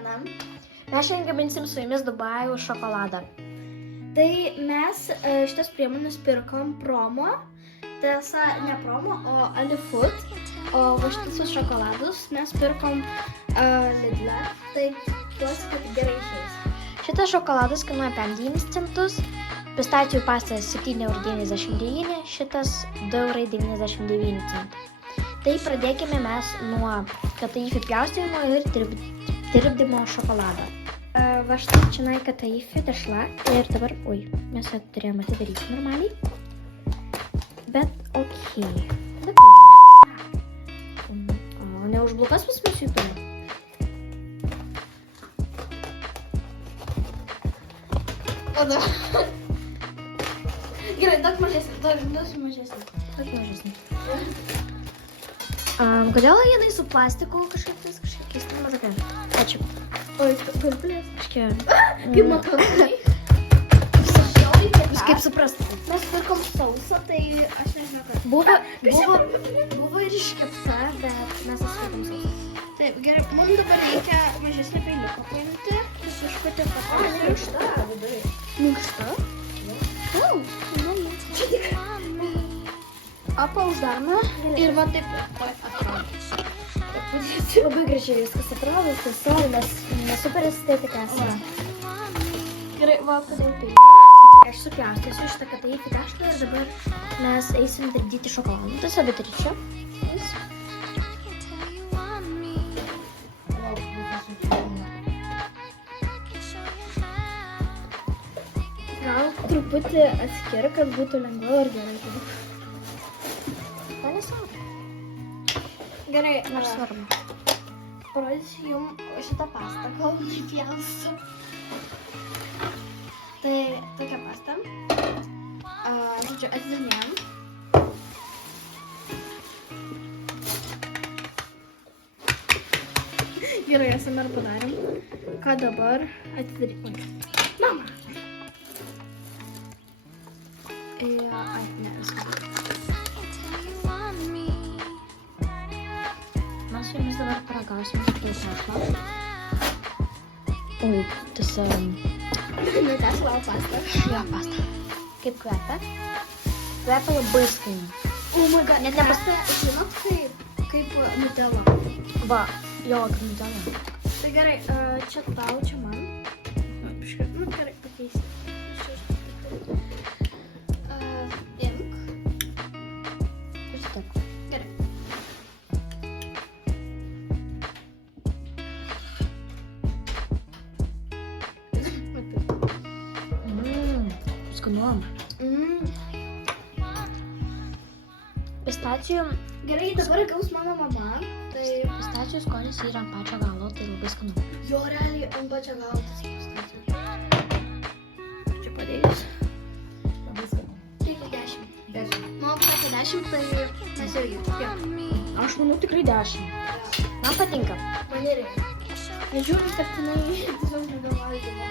diena. Mes šiandien gaminsim su jumis Dubajaus šokoladą. Tai mes šitas priemonės pirkom promo. Tiesa, ne promo, o Alifood. O va šitus šokoladus mes pirkom Lidle. Tai tuos, kad gerai išeis. Šitas šokoladas kainuoja 5 centus, pistacijų pasta 7,99 €, šitas 2,99 €. Tai pradėkime mes nuo kataifių pjaustymų ir tirpdymo šokoladą. Va štai čia kataifė tešla ir dabar, mes ją turėjome atidaryti normaliai. Bet okei. O neužblokas pas mus YouTube? O da. Gerai, daug mažesnį. Kodėl jinai su plastiku kažkaip keistai tokia? Ačiū. Oi, galblės. Kažkiek. Kaip makaronai. Jūs kaip suprasti? Mes pirkom sausą, tai aš nežinau, kad... Buvo ir iškepta, bet mes atsipirkom sausą. Taip, gerai, mums dabar reikia mažesnį peiliuką paimti. Jūs išpatį papailį. Minkšta, vidai. Minkšta? Čia tik. Apa uždarome ir va taip atrodo. Labai gražiai viskas atrodo, tiesiog mes super estetika esame. Gerai, va padėjau peilį. Aš supjaustysiu šitą kataifį tešlą ir dabar mes eisim tirpdyti šokoladą. Tiesiog betričiu. Gal truputį atskir, kad būtų lengviau ir gerai. Tai nesvarbu. Gerai, Nors svarbu. parodysiu jums šitą pastą, kol nupjausiu. Tai tokia pasta. Žodžiu, atidarinėjom. Gerai, esame ir padarėm. Ką dabar atidaryti? Mama! Ne, viskas. Mes su jumis dabar paragausim šitą tešlą. Tas... Ne tešla, o pasta. Jo, pasta. Kaip kvepia? Kvepia labai skaniai. Oh my god, Net pasta, žinot, kaip Nutella. Va, jo, kaip Nutella. Tai gerai, čia tau, čia man. Nu, gerai, pakeisi. Imk. Taip. Gerai. Skanu. Pistacijų Gerai, dabar gaus mano mama. Tai pistacijų skonis yra ant pačio galo, tai labai skanu. jo realiai ant pačio galo tas pistacijų. Čia padėjus. Labai skanu. Kiek 10? Mano pasakė 10, tai mes irgi. Kiek? Aš manau tikrai 10. Man patinka. Man irgi. Nežiūrėjau, kad jinai tiesiog nebevalgydavo.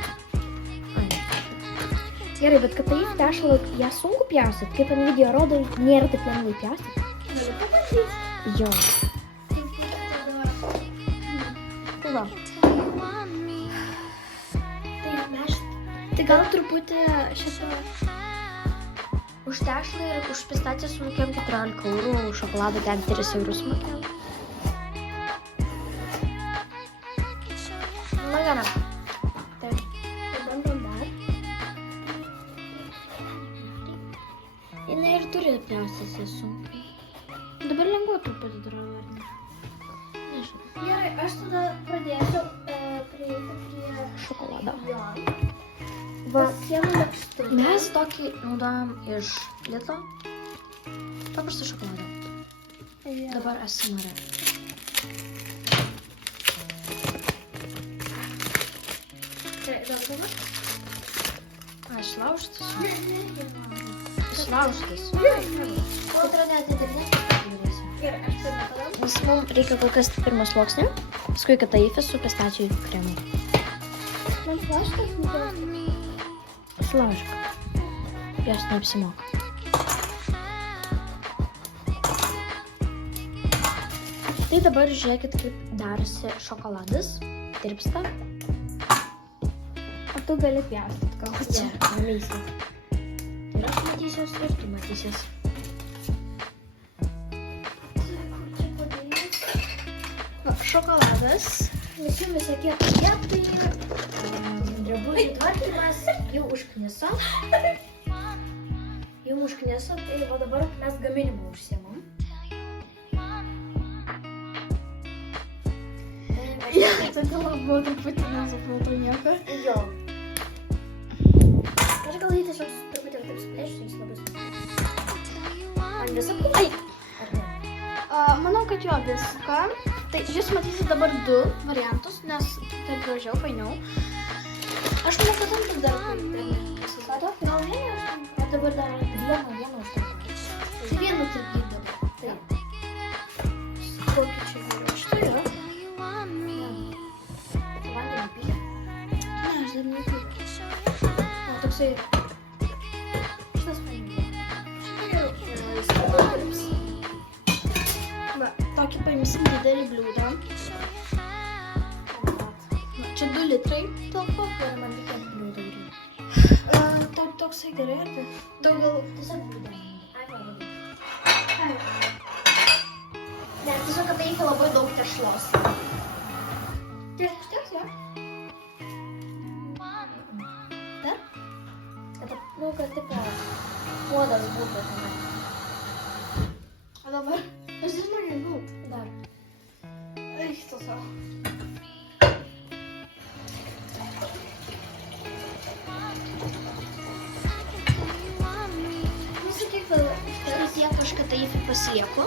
Gerai, bet kad tai tešlą ją sunku pjaustyti, kaip ant video rodo, nėra taip lengvai pjaustyti. Galiu pabandyti. Jo. Tai va. Tai gal truputį šitą... Už tešlą ir už pistaciją sumokėjom 14 €, už šokoladą ten 3 € sumokėjom. Na gana. Taip. Pabandom dar. Jinai ir turi pjaustyti sunkiai. Dabar lengviau truputį darau, ar ne? Nežinau. Gerai, aš tada pradėsiu prieiti prie Šokolado. jo. Va, Sienų lakstuvą. mes tokį naudojam iš Lidlo. Paprastą šokoladą. Dabar ASMR. Gerai, dabar. Išlaužtas. Ne, ne. Išlaužtas. O atrodo atidarinėti. Gerai, aš tai matau. Nes mums reikia kol kas pirmo sluoksnio, paskui kataifę su pistacijų kremu. Man flaškas nukėlė. Sulaužyk. Jos neapsimoka. Tai dabar žiūrėkit, kaip darosi šokoladas. tirpsta. O tu gali pjaustyti gal čia. Ramiai sau. Ir aš matysiuos, ir tu matysiuos. Šokoladas. Visi visokie paketai. Drabužių tvarkymas jau užkniso. Tai va dabar mes gaminimu užsiemam. Ja, tai gal buvo truputį nesupratau nieko. Jo. Aš gal jį tiesiog truputį taip suplėšiu, jis labai suplėšiu. Man visą ai! Ar ne? Manau, kad jo viską. Tai jūs matysit dabar 2 variantus, nes taip gražiau, fainiau. Aš manau, kad tam tik dar Suprato? Gal ne, o dabar dar vieną užtenka. Vienu tik dabar. Taip. Kokį čia geriau? Šitą yra? Vandenį pylė. Ne, aš dar nepyliu. O, toksai... Šitas fainiau. Šitą geriau. Va, tokį paimsim didelį bliūdą. Čia 2 litrai telpa. Ir man reikia bliūdą grįžti. Toksai gerai, ar tai? Daug gal... Tiesiog bliūdą. Ai, va, labai. Ai. Ne, tiesiog apie reikia labai daug tešlos. Tiek, jo. Dar? Kad tipo puodas būtų tenai. O dabar? Aš žinau, nežinau. Dar. Eik, to savo. Visakiek tada. Ir tiek kažką taip pasieku.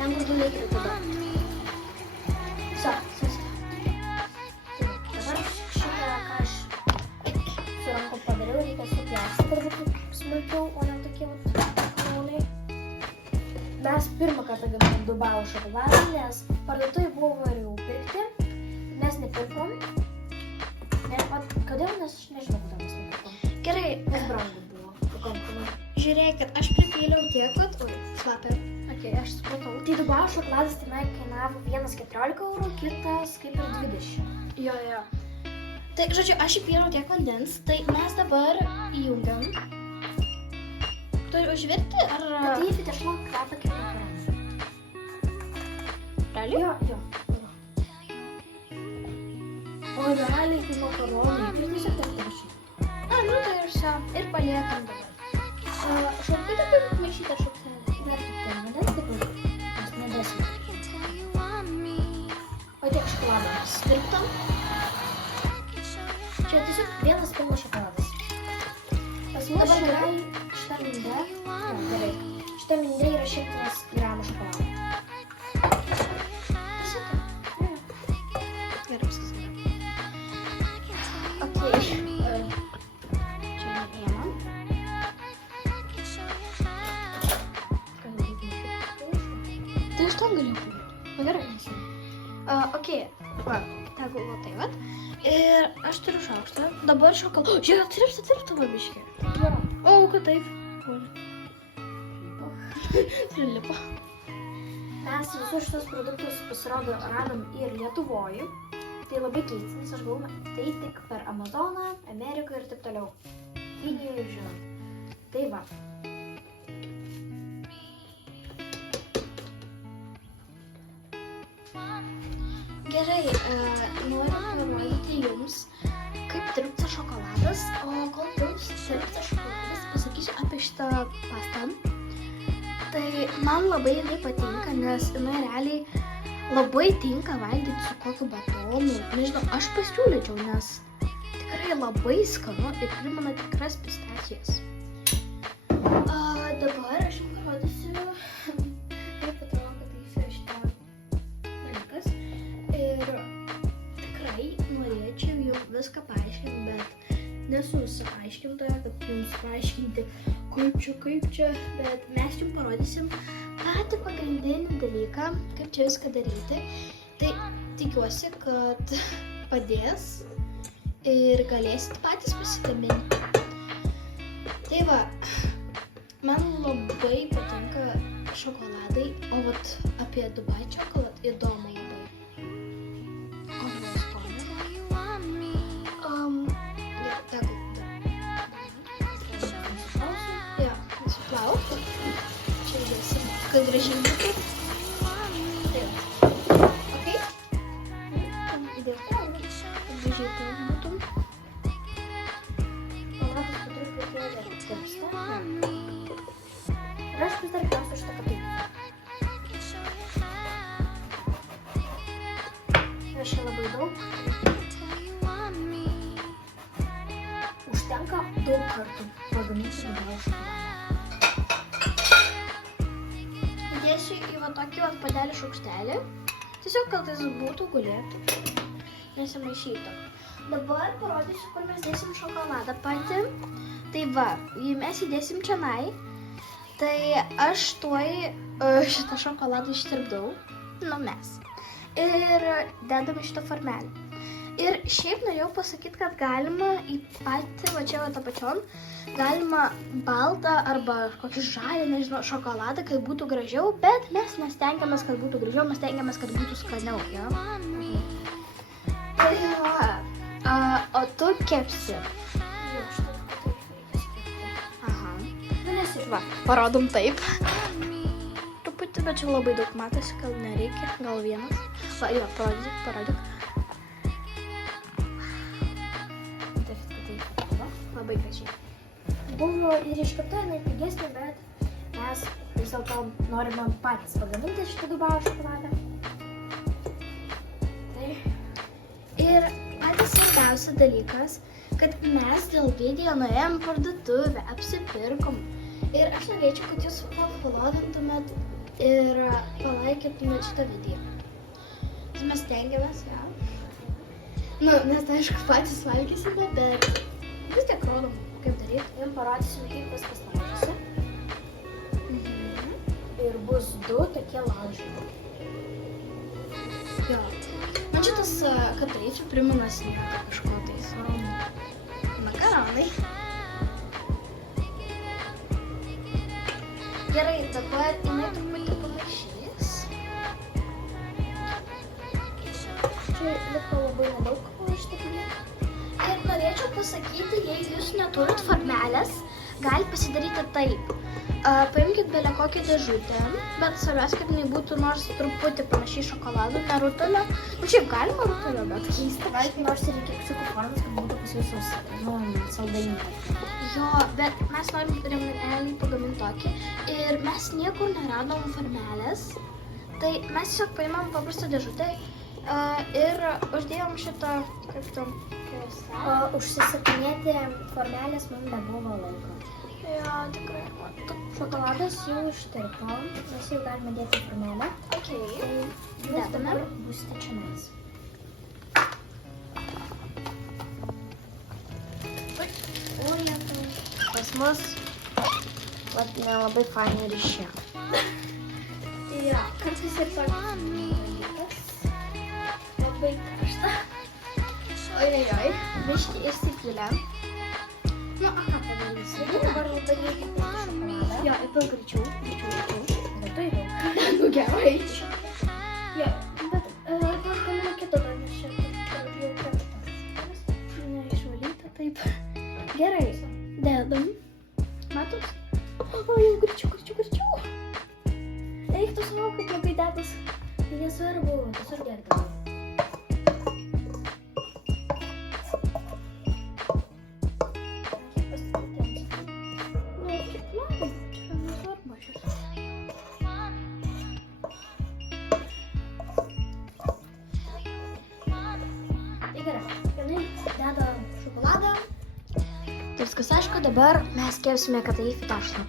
Ten kur 2 litrai tada. Dabar šitą, ką aš su rankom padariau, reikia supjausti turbūt smulkiau, o ne tokie kamuoliai. Mes pirmą kartą gaminam Dubajų šokoladą, nes parduotuvėje buvo jau pirkti. Mes nepirkom. Kodėl? Nes aš nežinau, kodėl mes nepirkom. Gerai, Nes brangu buvo. Pakankamai. žiūrėkit, aš pripyliau tiek, kad... Oi, šlapia. Okay, aš supratau. Tai Dubajų šokoladas tenai kainavo vienas 14 eurų, kitas kaip ir 20. Jo. Tai, žodžiu, aš įpyliau tiek vandens, tai mes dabar įjungiam. Turi užvirti, ar... Bet tai tešla kvepia kaip makaronai. Realiai? Jo. O realiai kaip makaronai. Tai tiesiog taip parašyti. Nu tai ir šią. Ir paliekam dabar. Šalkutį kaip maišyti šaukselį. Dar tik ten vandens taip pat. Mes nedėsim. O tiek šokoladą stirptam. Čia tiesiog vienas pilnas šokoladas. Pas mus Dabar yra šitą mindę. Gerai. Šitą mindę yra 100 gramų šokolado. Tiesiog. Gerai, viskas gerai. Okei. Čia neėmam. Tai iš ten galim pridėti. Na gerai. Okei. Va, tegu va tai vat. Ir aš turiu šaukštą. Dabar šokoladą. Žiūrėk, tirpsta va biškį. O, kad taip. Prilipo. Mes visus šitos produktus pasirodo radom ir Lietuvoje. Tai labai keista, nes aš galvoju, tai tik per Amazoną, Ameriką ir taip toliau. Kinijoje žinom. Tai va. Gerai, noriu parodyti jums, kaip tirpsta šokoladas. O kol jums tirpsta šokoladas, pasakysiu apie šitą pastą. Tai man labai jinai patinka, nes jinai realiai labai tinka valgyti su kokiu batonu. Nežinau, aš pasiūlyčiau, nes tikrai labai skanu ir primena tikras pistacijas. Dabar aš jums parodysiu, kaip atrodo, kad tai šitą dalykas. Ir tikrai norėčiau jau viską paaiškinti, bet nesu visa aiškintoja, kad jums paaiškinti, kaip čia, bet mes jums parodysim patį pagrindinį dalyką, kaip čia viską daryti. Tai tikiuosi, kad padės ir galėsit patys pasigaminti. Tai va, man labai patinka šokoladai, o vat apie Dubai čokolad įdomu labai. O mano skonį. Jo, nusiplau. Čia įdėsim, kad gražiai būtų. Taip. Ok? Įdėsim, kad gražiai būtų. Šokoladas patruputėlį tirpsta. Ir aš vis dar krausiu šitą kapinę. Aš čia labai daug. Užtenka daug kartų pagaminti Dubai šokoladą. Dėsiu į va tokį va padelį šaukštelį. Tiesiog kad jis būtų gulėtų. Nesimaišytų. Dabar parodysiu, kur mes dėsim šokoladą patį. Tai va, jei mes įdėsim čianai, tai aš tuoj šitą šokoladą ištirpdau. Nu mes. Ir dedam į šitą formelį. Ir šiaip norėjau pasakyti, kad galima į patį, va čia va tą pačion, galima baltą arba kokį žalį, nežinau, šokoladą, kad būtų gražiau, bet mes nestengiamės, kad būtų gražiau, mes stengiamės, kad būtų skaniau, jo? Tai va, o tu kepsi. Jo, štai taip reikia skepti. Aha. Nu nesi, va, parodom taip. Truputį, bet čia labai daug matosi, gal nereikia, gal vienas. Va, jo, parodyk. Labai gražiai. Buvo ir iškepta, jinai pigesnė, bet mes vis dėlto norime patys pagaminti šitą Dubai šokoladą. Tai. Ir patys svarbiausias dalykas, kad mes dėl video nuėjom parduotuvę, apsipirkom. Ir aš norėčiau, kad jūs follovintumėt ir palaikytumėt šitą video. Mes stengiamės, ja. Nu, mes tai aišku patys valgysime, bet vis tiek rodom, kaip daryti. Jums parodysim, kaip viskas laužysi. Ir bus 2 tokie laužai. Jo. Man šitas kataičių primena sniegą kažko tais. Makaronai. Gerai, dabar jinai truputį pamaišys. Čia liko labai nedaug išteklių. Ir norėčiau pasakyti, jei jūs neturit formelės, galite pasidaryti taip. Paimkit belę kokią dėžutę, bet svarbiausia, kad jinai būtų nors truputį panašiai šokoladų, ne rutulio. Nu šiaip galima rutulio, bet keista. Galite nors ir keksiukų formos, kad būtų pas visus saldainiai. Jo, bet mes norim realiai pagaminti tokį. Ir mes niekur neradom formelės. Tai mes tiesiog paimam paprastą dėžutę ir uždėjom šitą, kaip tam, Užsisakinėti formelės mums nebuvo laiko. jo, tikrai. Šokoladas jau ištirpo, mes jau galime dėti formelę. Ok, Jūs dabar būsite čionais. Pas mus nelabai fainai ryšė. jo, kartais ir toks dalykas. Labai karšta. Ojojoj, biškį įsipylė. Nu, ką padarysi? Dabar labai reikia šokoladą. Jo, įpil greičiau. Bet tai daug. Nu, gerai. Jo, bet aš galiu kitą dar, nes čia jau kartą. Neišvalyta taip. Gerai, dedam. Matot? O, jau greičiau. Eik, tu savo, kaip labai dedas. Tai nesvarbu, tiesiog gerti. Viskas aišku, dabar mes kepsime kataifį tešlą.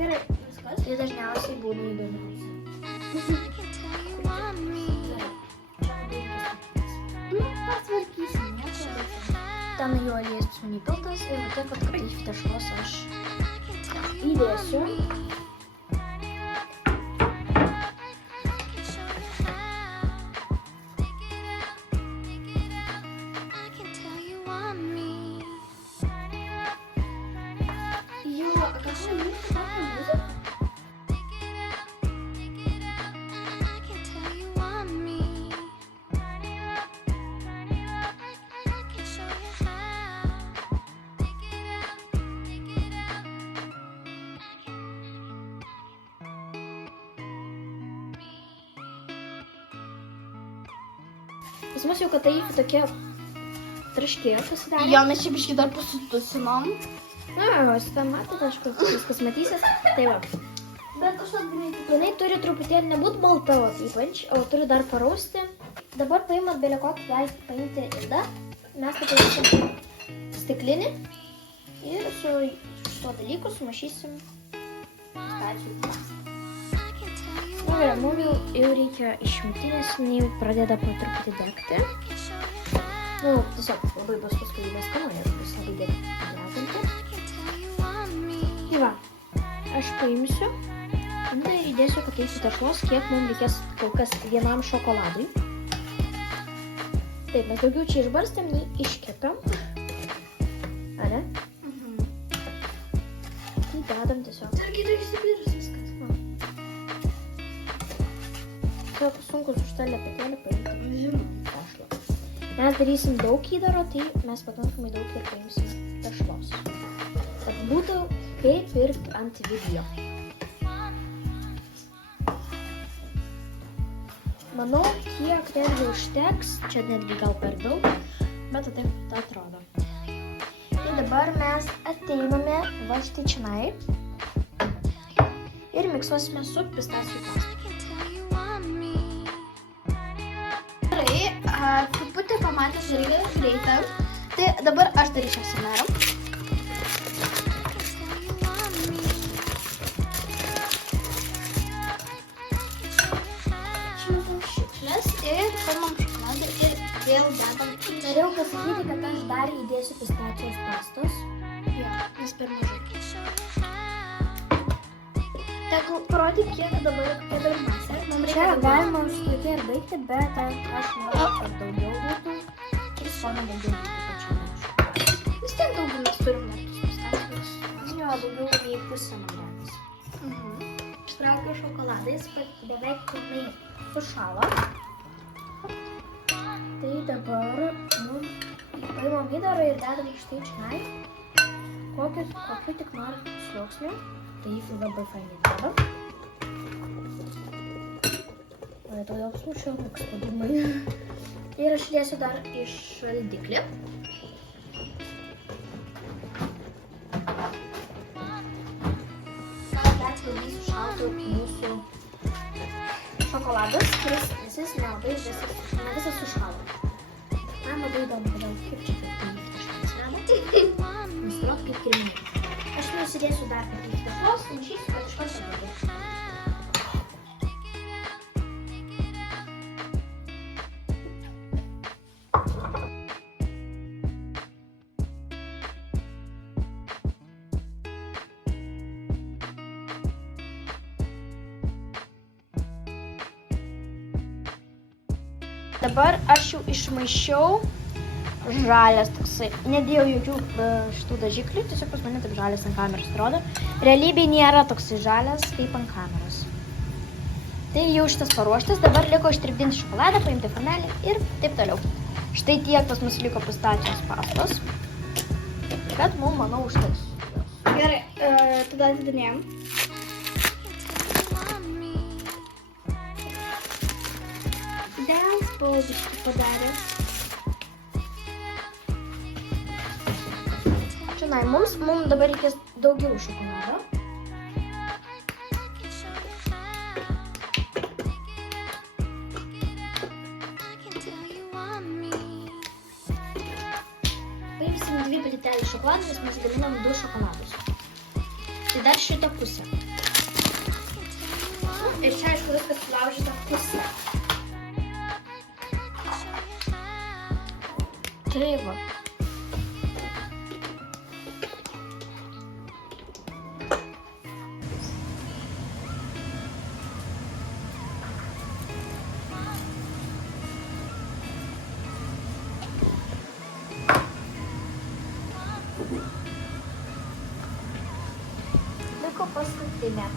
Gerai, viskas. Tai dažniausiai būna įdomiausia. Nu, patvarkysim, nieko baisaus. Ten jo aliejus sunipiltas ir tiek, kad kataifį tešlos aš įdėsiu. Pas mus jau kad tai tokie traškė pasidarė. Jo, mes čia biškį dar pasitusinom. Na, jūs ten matėte, aišku, viskas matysis. Tai va. Bet aš net greitai. Jinai turi truputėlį nebūt balta, ypač, o turi dar parausti. Dabar paimat belė kokį, galite paimti idą. Mes tai paimsim stiklinį ir su šituo dalyku sumaišysim pistacijų pastą. Nu, gerai, mums jau reikia išimti, nes jinai jau pradeda po truputį degti. Nu, tiesiog labai bus paskui neskanu, nes bus labai deginti. Tai va, aš paimsiu. Na ir įdėsiu, kad tai sutešlos, kiek mums reikės kol kas vienam šokoladui. Taip, mes daugiau čia išbarstėm, jį iškepėm. Ane? Tai dedam tiesiog. Argi tai išsipirus viskas. Tiesiog sunku su šitą lepetėlį paimti. Žinau. Tešlą. Mes darysim daug įdaro, tai mes pakankamai daug ir paimsim tešlos. Kad būtų kaip ir ant video. Manau, kiek netgi užteks, čia netgi gal per daug, bet taip tai atrodo. Tai dabar mes ateiname va štai čionai ir miksuosime su pistacijų pasta. Gerai, truputį pamatęs irgi greitą. Tai dabar aš darysiu asimerą. Ir paimam šokoladą ir vėl dedam. Norėjau pasakyti, kad aš dar įdėsiu pistacijos pastos. Jo, nes per mažai. Tegu parodyk, kiek dabar masė. Čia galima užsilikę ir baigti, bet aš noriu, kad daugiau būtų. Ir skonio daugiau būtų pačiu mažu. Vis tiek daugiau mes turim dar tos pistacijos. Jo, daugiau nei pusę mandatas. Ištraukiu šokoladą, jis beveik pilnai sušalo. Tai dabar paimam įdarą ir dedam štai čionai. Kokiu tik nori sluoksnių. Tai labai fainai deda. Todėl smušiau koks padumai. Ir aš liesiu dar iš šaldiklį. Dar pilnai sušaltų mūsų šokoladas, kuris jis nelabai visas sušalo. Man labai įdomu, kodėl kaip čia kaip tai atsirado. Nes atrodo kaip kirminė. Aš nusidėsiu dar kaip tešlos, sumaišysiu, kad iš karto daugiau. Dabar aš jau išmaišiau žalias toksai. Nedėjau jokių šitų dažiklių, tiesiog pas mane taip žalias ant kameros atrodo. Realybėje nėra toksai žalias kaip ant kameros. Tai jau šitas paruoštas, dabar liko ištirpdinti šokoladą, paimti formelį ir taip toliau. Štai tiek pas mus liko pistacijos pastos. Bet mums, manau, užteks. Gerai, tada atidinėjom. Dar spaudiškai padarė. Žinai, mums dabar reikės daugiau šokolado. Paimsim 2 plytelės šokolado, nes mes gaminam 2 šokoladus. Tai dar šitą pusę. Ir čia aišku viskas sulaužyta pusę. Tai va. Liko paskutinė.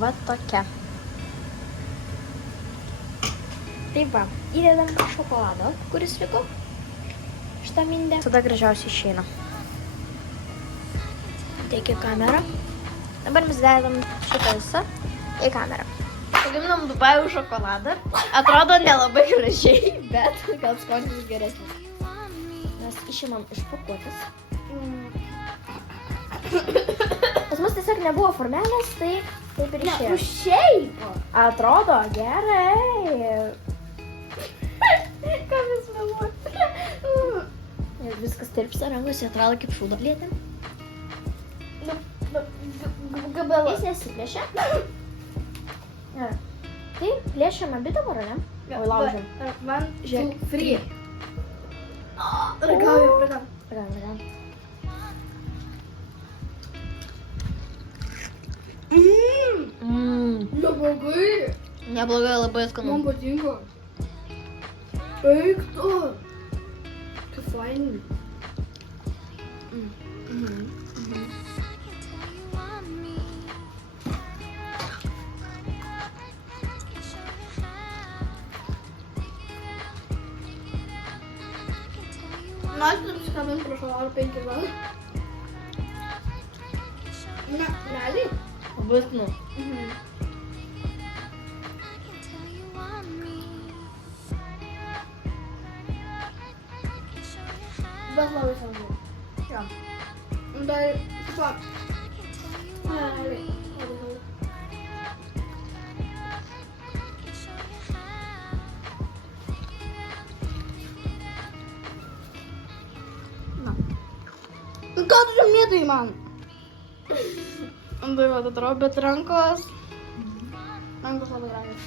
Va tokia. Tai va, įdedam šokolado, kuris liko šitą mindę. Tada gražiausiai išeina. Teik į kamerą. Dabar mes dedam šitą visą į kamerą. Pagaminam Dubajaus šokoladą. Atrodo nelabai gražiai, bet gal skonis bus geresnis. Mes išimam iš pakuotės. Pas mus tiesiog nebuvo formelės, tai taip ir išėjo. Ne, šiaip. Atrodo gerai. Ką vis meluoti? Ir viskas tirpsta rankose, atrodo kaip šūdablėtė. Gabalas. Jis nesiplėšia. Ne. Tai plėšiam abi dabar, ne? Oi, laužiam. 1, 2, 3. Ragauju. Ragauju. Neblogai. Neblogai, labai skanu. Man patinka. Eik tu. Kaip fainai. Norite apsikabinti prieš šokolado 5 valandas? Ne, realiai? Labai skanu. Bet labai smagu. Jo. Dar, tiesiog. Realiai. Labai smagu. Ką tu čia mėtai man? Tai va, atrodo, bet rankos labai gražios.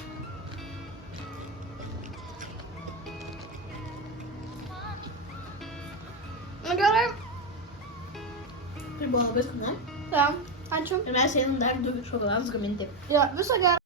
Na gerai. Tai buvo labai skanu. Ja, ačiū. Ir mes einam dar 2 šokoladus gaminti. Jo, viso gero.